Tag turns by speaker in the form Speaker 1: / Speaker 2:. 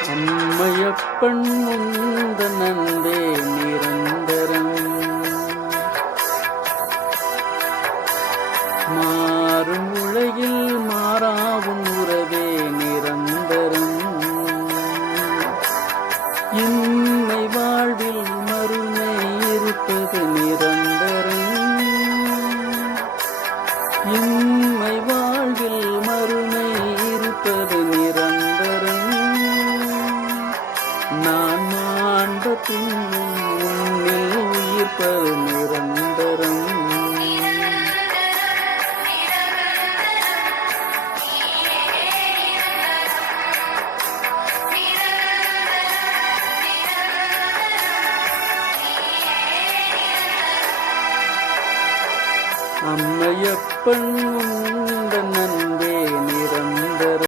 Speaker 1: அம்மையப்பன் முந்த நந்தே நிரந்தரம் மாறும் உலகில் மாறாவும் உறவே நிரந்தரம் இன்மை வாழ்வில் மறுமை இருப்பது நிரந்தரம் இன்மை நான் ஆண்ட பின்னும் உன்னில் உயிர்ப்பது நிரந்தரம். அம்மையப்பன் உன்